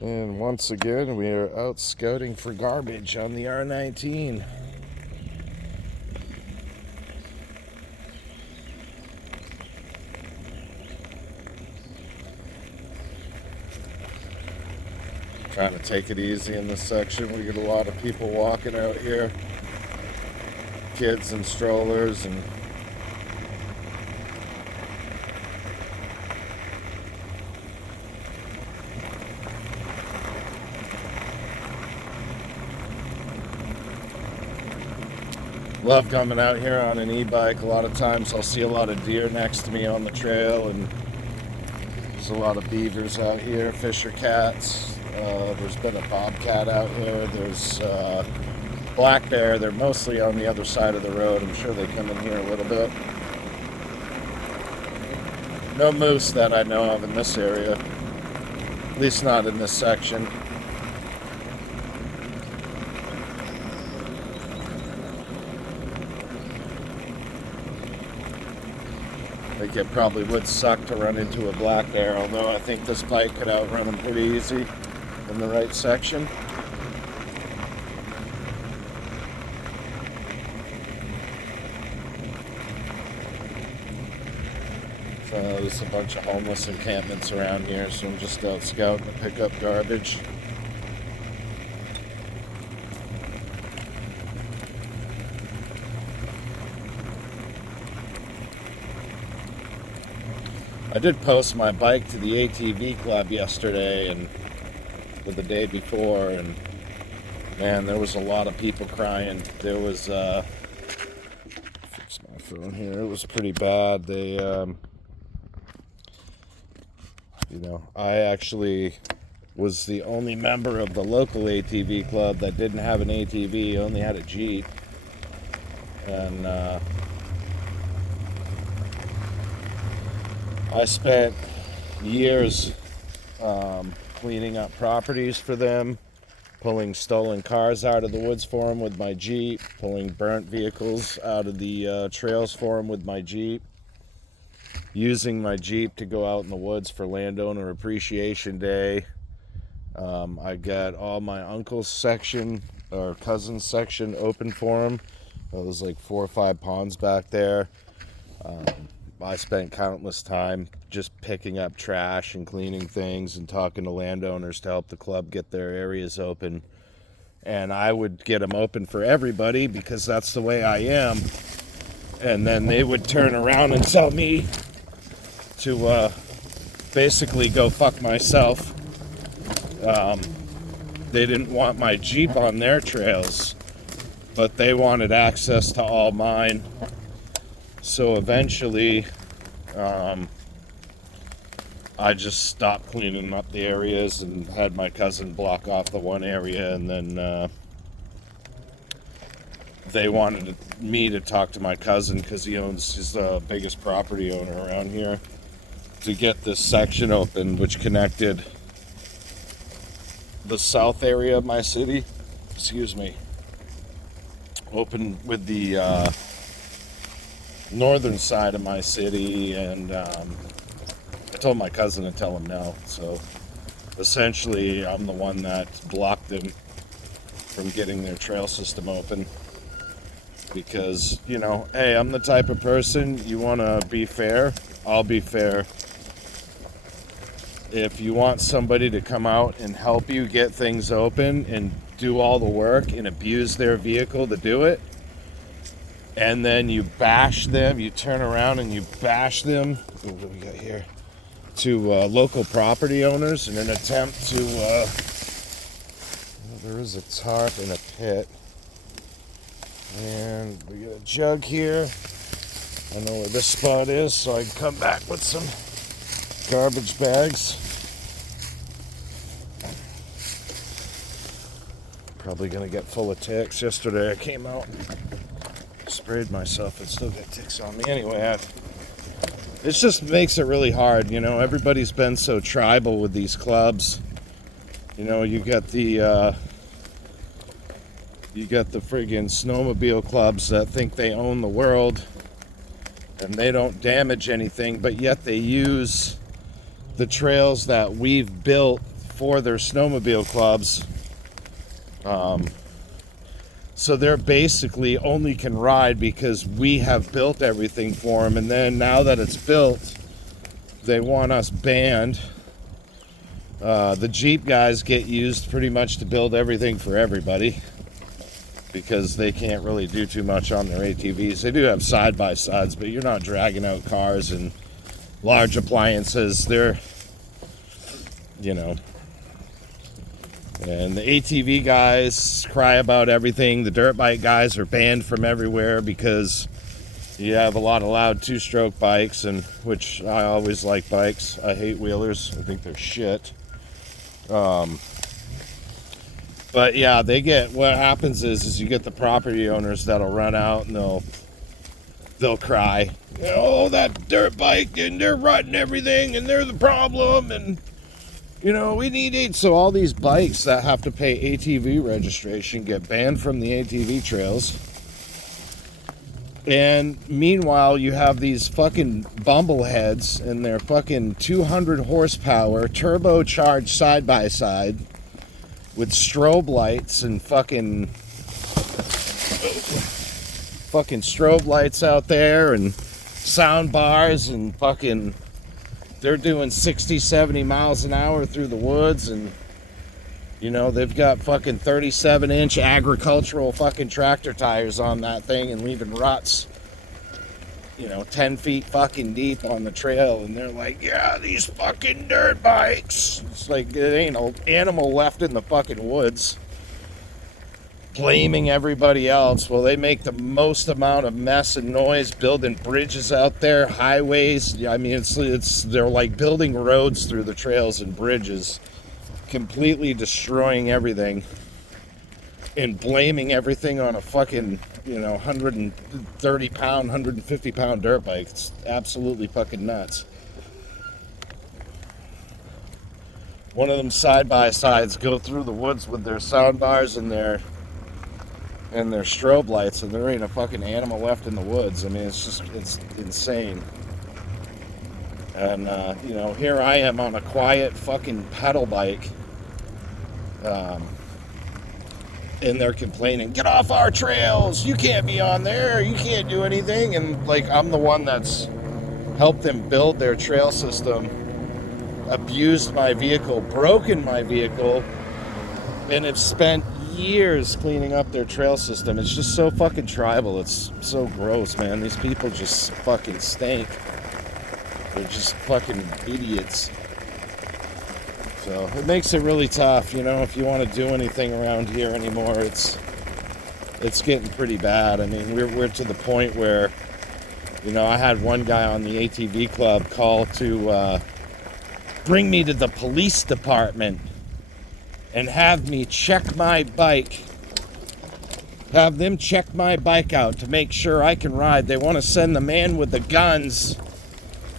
And once again, we are out scouting for garbage on the R19. Trying to take it easy in this section. We get a lot of people walking out here. Kids and strollers and love coming out here on an e-bike. A lot of times I'll see a lot of deer next to me on the trail, and there's a lot of beavers out here, fisher cats. There's been a bobcat out here. There's black bear. They're mostly on the other side of the road. I'm sure they come in here a little bit. No moose that I know of in this area, at least not in this section. I think it probably would suck to run into a black bear, although I think this bike could outrun them pretty easy in the right section. So there's a bunch of homeless encampments around here, so I'm just out scouting to pick up garbage. I did post my bike to the ATV club yesterday and the day before, and man, there was a lot of people crying. There was fix my phone here. It was pretty bad. They I actually was the only member of the local ATV club that didn't have an ATV, only had a Jeep. And I spent years cleaning up properties for them, pulling stolen cars out of the woods for them with my Jeep, pulling burnt vehicles out of the trails for them with my Jeep, using my Jeep to go out in the woods for Landowner Appreciation Day. I got all my uncle's section or cousin's section open for them. There was like 4 or 5 ponds back there. I spent countless time just picking up trash and cleaning things and talking to landowners to help the club get their areas open. And I would get them open for everybody because that's the way I am. And then they would turn around and tell me to basically go fuck myself. They didn't want my Jeep on their trails, but they wanted access to all mine. So eventually, I just stopped cleaning up the areas and had my cousin block off the one area, and then they wanted me to talk to my cousin because he's the biggest property owner around here, to get this section open, which connected the south area of my city, open with the northern side of my city, and I told my cousin to tell him no. So essentially I'm the one that blocked them from getting their trail system open, because hey, I'm the type of person, you want to be fair, I'll be fair. If you want somebody to come out and help you get things open and do all the work and abuse their vehicle to do it, and then you bash them, you turn around and you bash them, what do we got here, to local property owners in an attempt to, there is a tarp and a pit, and we got a jug here. I know where this spot is, so I can come back with some garbage bags. Probably gonna get full of ticks. Yesterday I came out, sprayed myself, and still got ticks on me. Anyway, it just makes it really hard. Everybody's been so tribal with these clubs. You got the friggin' snowmobile clubs that think they own the world and they don't damage anything, but yet they use the trails that we've built for their snowmobile clubs. So they're basically only can ride because we have built everything for them. And then now that it's built, they want us banned. The Jeep guys get used pretty much to build everything for everybody because they can't really do too much on their ATVs. They do have side-by-sides, but you're not dragging out cars and large appliances. They're, you know, and the ATV guys cry about everything. The dirt bike guys are banned from everywhere because you have a lot of loud two-stroke bikes, and which I always like bikes. I hate wheelers. I think they're shit. But yeah, they get, what happens is you get the property owners that'll run out and they'll cry, oh, that dirt bike, and they're rutting everything, and they're the problem, and you know, we need it. So all these bikes that have to pay ATV registration get banned from the ATV trails. And meanwhile, you have these fucking bumbleheads and their fucking 200 horsepower turbocharged side-by-side with strobe lights and fucking strobe lights out there and sound bars, and fucking they're doing 60, 70 miles an hour through the woods, and you know, they've got fucking 37-inch agricultural fucking tractor tires on that thing and leaving ruts, you know, 10 feet fucking deep on the trail. And they're like, yeah, these fucking dirt bikes. It's like, it ain't an animal left in the fucking woods. Blaming everybody else. Well, they make the most amount of mess and noise building bridges out there, highways. I mean, they're like building roads through the trails and bridges, completely destroying everything and blaming everything on a fucking, you know, 130 pound, 150 pound dirt bike. It's absolutely fucking nuts. One of them side-by-sides go through the woods with their sound bars and their strobe lights, and there ain't a fucking animal left in the woods. I mean, it's insane. And, you know, here I am on a quiet fucking pedal bike. And they're complaining, get off our trails, you can't be on there, you can't do anything. And like, I'm the one that's helped them build their trail system, abused my vehicle, broken my vehicle, and have spent years cleaning up their trail system. It's just so fucking tribal. It's so gross, man. These people just fucking stink. They're just fucking idiots. So it makes it really tough, you know, if you want to do anything around here anymore. It's getting pretty bad. I mean, we're to the point where, you know, I had one guy on the ATV club call to bring me to the police department and have me check my bike. Have them check my bike out to make sure I can ride. They want to send the man with the guns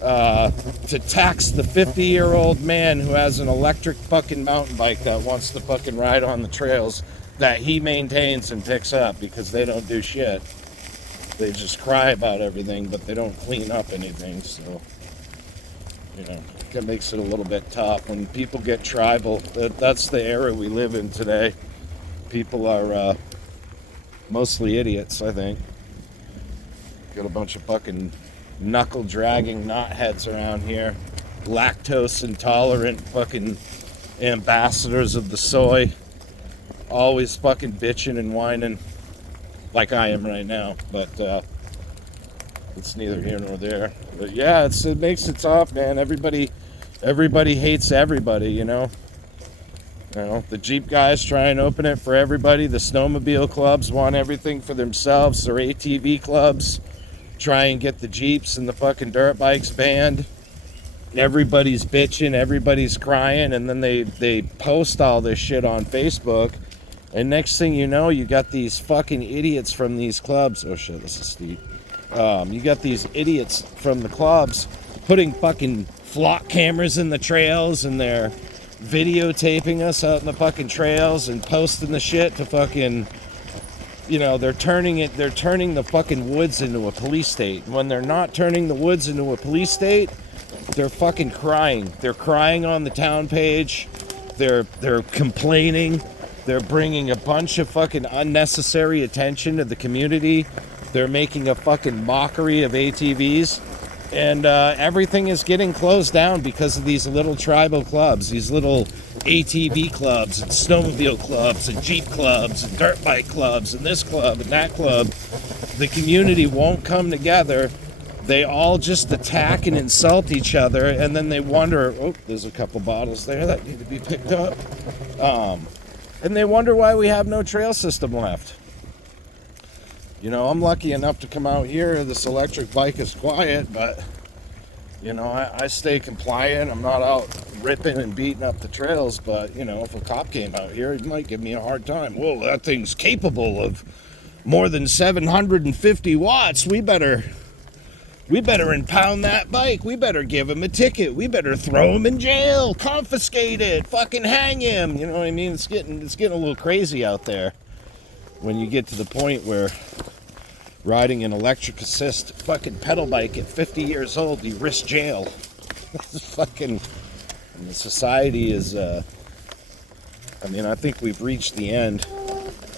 to tax the 50-year-old man who has an electric fucking mountain bike that wants to fucking ride on the trails that he maintains and picks up, because they don't do shit. They just cry about everything, but they don't clean up anything. So, you know, it makes it a little bit tough when people get tribal. That's the era we live in today. People are mostly idiots, I think. Got a bunch of fucking knuckle dragging knotheads around here, lactose intolerant fucking ambassadors of the soy, always fucking bitching and whining like I am right now. But it's neither here nor there. But yeah, it makes it tough, man. Everybody hates everybody, you know. You know, the Jeep guys try and open it for everybody. The snowmobile clubs want everything for themselves. Their ATV clubs try and get the Jeeps and the fucking dirt bikes banned. Everybody's bitching, everybody's crying, and then they post all this shit on Facebook, and next thing you know, you got these fucking idiots from these clubs. Oh shit, this is steep. You got these idiots from the clubs putting fucking flock cameras in the trails, and they're videotaping us out in the fucking trails and posting the shit to fucking, you know, they're turning the fucking woods into a police state. And when they're not turning the woods into a police state, they're fucking crying. They're crying on the town page. They're complaining. They're bringing a bunch of fucking unnecessary attention to the community. They're making a fucking mockery of ATVs. And everything is getting closed down because of these little tribal clubs, these little ATV clubs and snowmobile clubs and Jeep clubs and dirt bike clubs and this club and that club. The community won't come together. They all just attack and insult each other, and then they wonder, oh, there's a couple bottles there that need to be picked up. And they wonder why we have no trail system left. You know, I'm lucky enough to come out here. This electric bike is quiet, but, you know, I stay compliant. I'm not out ripping and beating up the trails, but, you know, if a cop came out here, he might give me a hard time. Whoa, that thing's capable of more than 750 watts. We better impound that bike. We better give him a ticket. We better throw him in jail, confiscate it, fucking hang him. You know what I mean? It's getting a little crazy out there when you get to the point where riding an electric assist fucking pedal bike at 50 years old, you risk jail. Fucking, and the society is, I mean, I think we've reached the end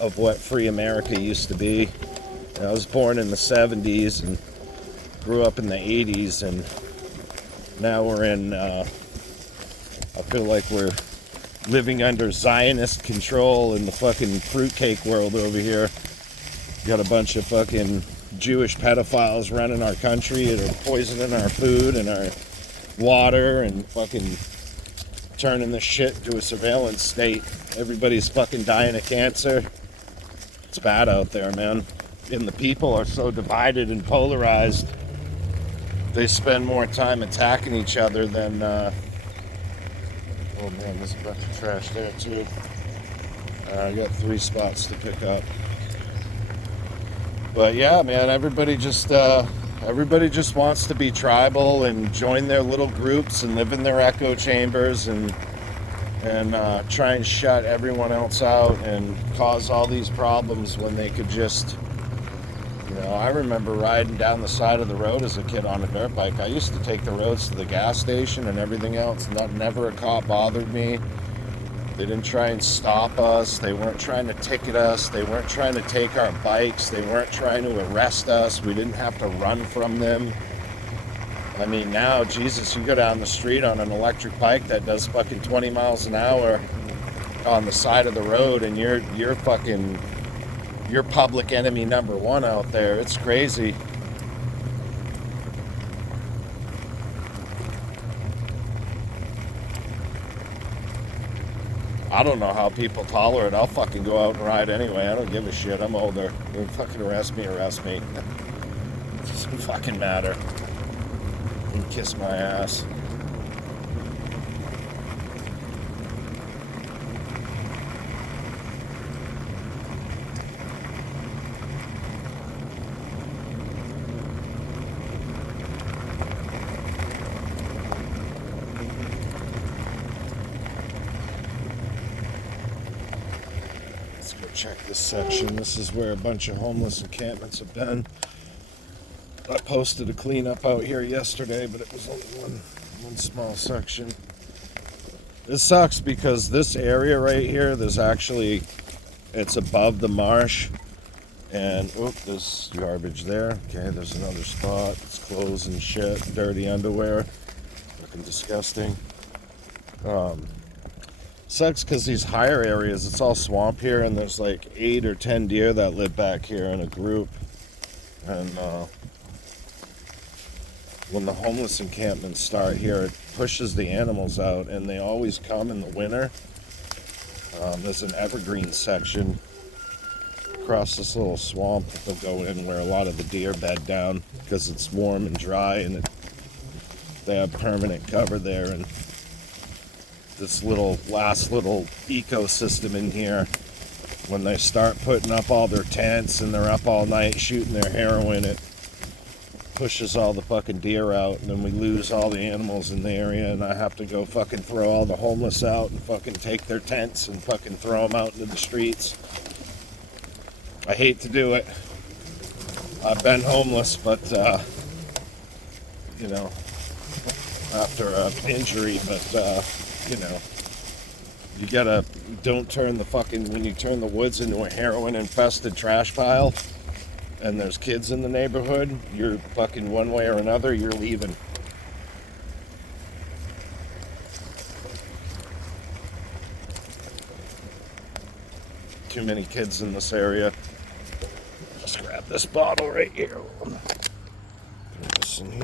of what free America used to be. I was born in the 70s and grew up in the 80s, and now we're in, I feel like we're living under Zionist control in the fucking fruitcake world over here. Got a bunch of fucking Jewish pedophiles running our country and are poisoning our food and our water and fucking turning this shit into a surveillance state. Everybody's fucking dying of cancer. It's bad out there, man. And the people are so divided and polarized. They spend more time attacking each other than, oh man, there's a bunch of trash there too. I got 3 spots to pick up. But yeah, man, everybody just wants to be tribal and join their little groups and live in their echo chambers and try and shut everyone else out and cause all these problems when they could just, you know, I remember riding down the side of the road as a kid on a dirt bike. I used to take the roads to the gas station and everything else. Never a cop bothered me. They didn't try and stop us. They weren't trying to ticket us. They weren't trying to take our bikes. They weren't trying to arrest us. We didn't have to run from them. I mean, now, Jesus, you go down the street on an electric bike that does fucking 20 miles an hour on the side of the road, and you're public enemy number 1 out there. It's crazy. I don't know how people tolerate it. I'll fucking go out and ride anyway. I don't give a shit. I'm older. You fucking arrest me. It doesn't fucking matter. You can kiss my ass. Check this section. This is where a bunch of homeless encampments have been. I posted a cleanup out here yesterday, but it was only one small section. This sucks because this area right here, it's above the marsh, and there's garbage there. Okay, there's another spot. It's clothes and shit, dirty underwear, looking disgusting. Sucks because these higher areas, it's all swamp here, and there's like 8 or 10 deer that live back here in a group. And when the homeless encampments start here, it pushes the animals out, and they always come in the winter. There's an evergreen section across this little swamp that they'll go in where a lot of the deer bed down because it's warm and dry, and they have permanent cover there. And this last little ecosystem in here, when they start putting up all their tents and they're up all night shooting their heroin, it pushes all the fucking deer out, and then we lose all the animals in the area, and I have to go fucking throw all the homeless out and fucking take their tents and fucking throw them out into the streets. I hate to do it. I've been homeless, but you know, after an injury, but you know, You gotta, don't turn the fucking, when you turn the woods into a heroin infested trash pile and there's kids in the neighborhood, you're fucking one way or another, you're leaving. Too many kids in this area. Just grab this bottle right here. Throw this in here.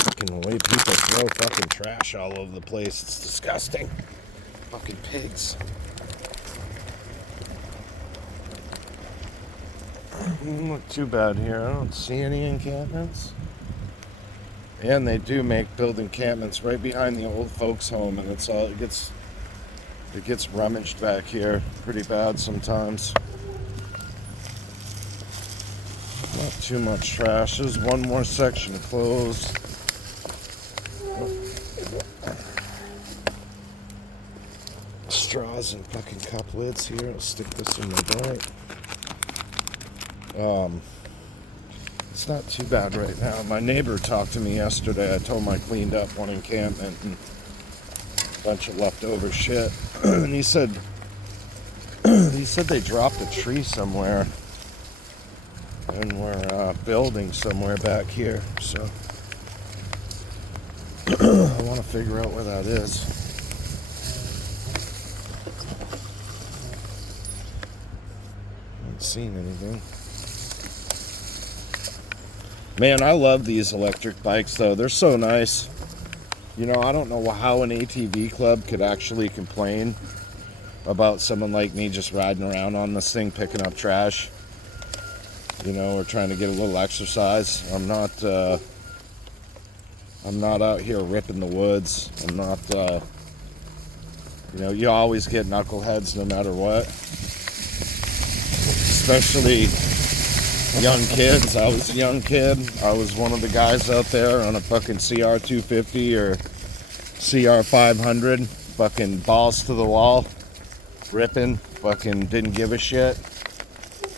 Fucking the way people throw fucking trash all over the place, it's disgusting. Fucking pigs. Doesn't look too bad here. I don't see any encampments. And they do build encampments right behind the old folks' home, and it's all it gets rummaged back here pretty bad sometimes. Not too much trash. There's one more section closed. Straws and fucking cup lids here. I'll stick this in my bag. It's not too bad right now. My neighbor talked to me yesterday. I told him I cleaned up one encampment and a bunch of leftover shit. And he said they dropped a tree somewhere and we're building somewhere back here. So I want to figure out where that is. Haven't seen anything. Man, I love these electric bikes though. They're so nice. You know, I don't know how an ATV club could actually complain about someone like me just riding around on this thing picking up trash. You know, or trying to get a little exercise. I'm not out here ripping the woods. I'm not, you know, you always get knuckleheads no matter what. Especially young kids. I was a young kid. I was one of the guys out there on a fucking CR250 or CR500. Fucking balls to the wall. Ripping. Fucking didn't give a shit.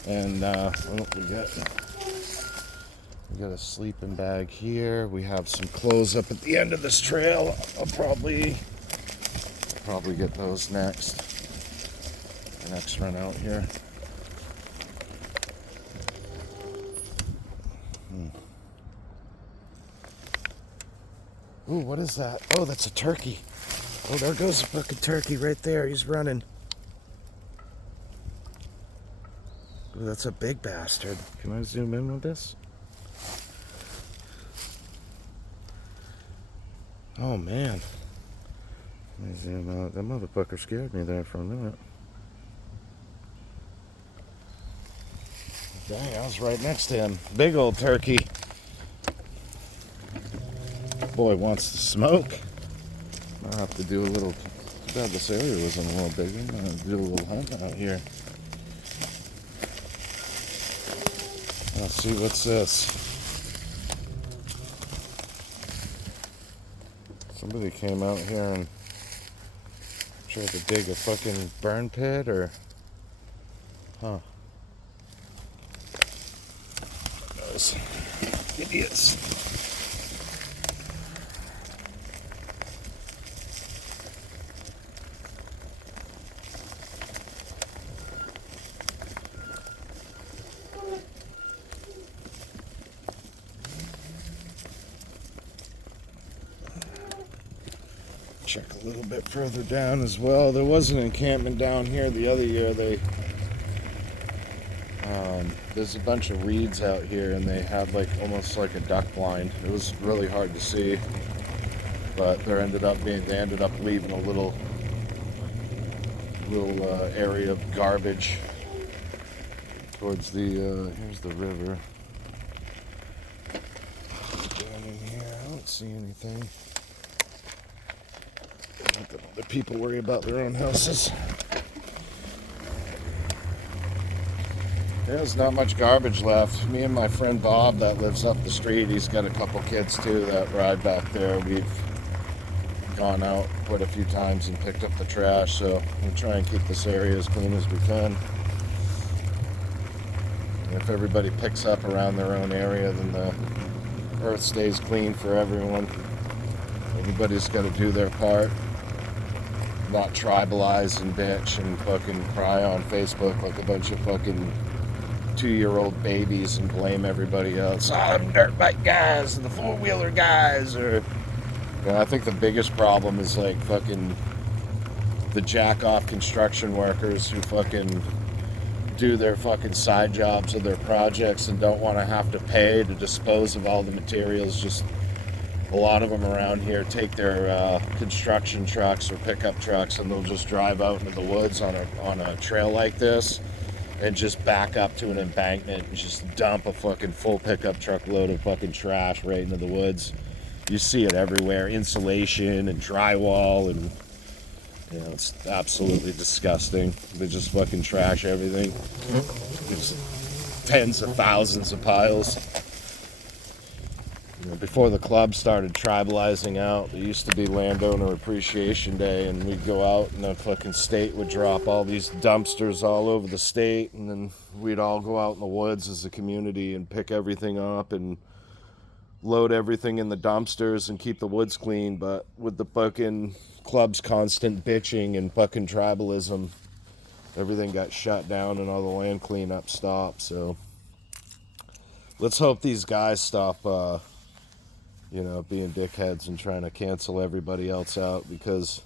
And, what we got? We got a sleeping bag here. We have some clothes up at the end of this trail. I'll probably get those next. The next run out here. Ooh, what is that? Oh, that's a turkey. Oh, there goes a fucking turkey right there. He's running. Ooh, that's a big bastard. Can I zoom in with this? Oh, man. Let me zoom out. That motherfucker scared me there for a minute. Dang, I was right next to him. Big old turkey. Boy wants to smoke. I'll have to do a little. Too bad this area wasn't a little bigger. I'll have to do a little hunt out here. Let's see, what's this? Somebody came out here and tried to dig a fucking burn pit, or huh? Those idiots. Check a little bit further down as well. There was an encampment down here the other year. There's a bunch of reeds out here, and they had like almost like a duck blind. It was really hard to see, but they ended up leaving a little area of garbage towards the. Here's the river. Down in here, I don't see anything. Not that other people worry about their own houses. There's not much garbage left. Me and my friend Bob that lives up the street, he's got a couple kids too that ride back there. We've gone out quite a few times and picked up the trash, so we'll try and keep this area as clean as we can. And if everybody picks up around their own area, then the earth stays clean for everyone. Everybody's got to do their part. not tribalize and bitch and fucking cry on Facebook like a bunch of fucking 2-year-old babies and blame everybody else. Oh, the dirt bike guys and the four-wheeler guys. Or, I think the biggest problem is like fucking the jack-off construction workers who fucking do their fucking side jobs of their projects and don't want to have to pay to dispose of all the materials. Just a lot of them around here take their construction trucks or pickup trucks and they'll just drive out into the woods on a trail like this and just back up to an embankment and just dump a fucking full pickup truck load of fucking trash right into the woods. You see it everywhere, insulation and drywall, and it's absolutely disgusting. They just fucking trash everything. There's tens of thousands of piles. Before the club started tribalizing out, there used to be landowner appreciation day, and we'd go out and the fucking state would drop all these dumpsters all over the state, and then we'd all go out in the woods as a community and pick everything up and load everything in the dumpsters and keep the woods clean. But with the fucking club's constant bitching and fucking tribalism, everything got shut down and all the land cleanup stopped. So let's hope these guys stop being dickheads and trying to cancel everybody else out, because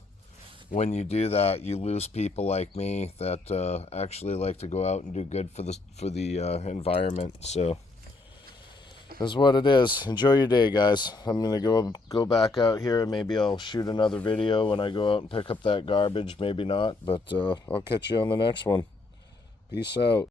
when you do that, you lose people like me that actually like to go out and do good for the environment. So that's what it is. Enjoy your day, guys. I'm gonna go back out here and maybe I'll shoot another video when I go out and pick up that garbage. Maybe not, but I'll catch you on the next one. Peace out.